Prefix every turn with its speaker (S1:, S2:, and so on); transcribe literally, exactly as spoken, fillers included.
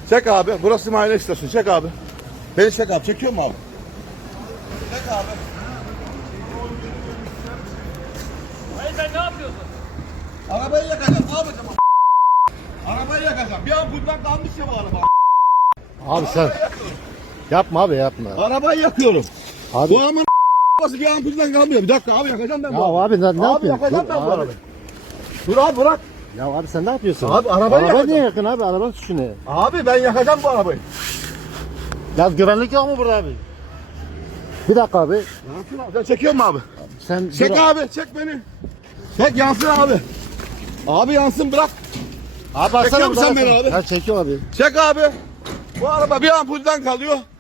S1: Çek abi. Burası mahalle istasyonu. Çek abi. Beni çek abi. Çekiyor mu abi? Çek abi.
S2: Hayır sen ne yapıyorsun?
S1: Arabayı yakacağım. Ne yapacağım abi? Arabayı yakacağım. Bir an buradan kalmış ya bu araba.
S3: Abi sen yapma abi yapma.
S1: Arabayı yakıyorum.
S3: Abi.
S1: Bu aman a**ması bir ampulden kalmıyor. Bir dakika abi yakacağım ben
S3: Ya
S1: bu arabayı.
S3: abi ne, ne
S1: Abi
S3: yapıyorsun?
S1: yakacağım
S3: Dur,
S1: ben bu
S3: abi.
S1: arabayı. Dur abi bırak.
S3: Ya abi sen ne yapıyorsun?
S1: Abi arabayı
S3: Araba
S1: yakacağım.
S3: niye yakın abi? Araba suçu ne?
S1: Abi ben yakacağım bu arabayı.
S3: Ya güvenlik yok mu burada abi? Bir dakika abi.
S1: Yansın abi. Sen çekiyor musun abi?
S3: Sen
S1: Çek
S3: dur-
S1: abi. Çek beni. Çek yansın abi. Abi yansın bırak.
S3: Abi baksana
S1: Çekiyor musun
S3: burada
S1: sen beni
S3: baksana.
S1: abi?
S3: Ya çekiyor abi.
S1: Çek abi. Bu araba bir ampulden kalıyor.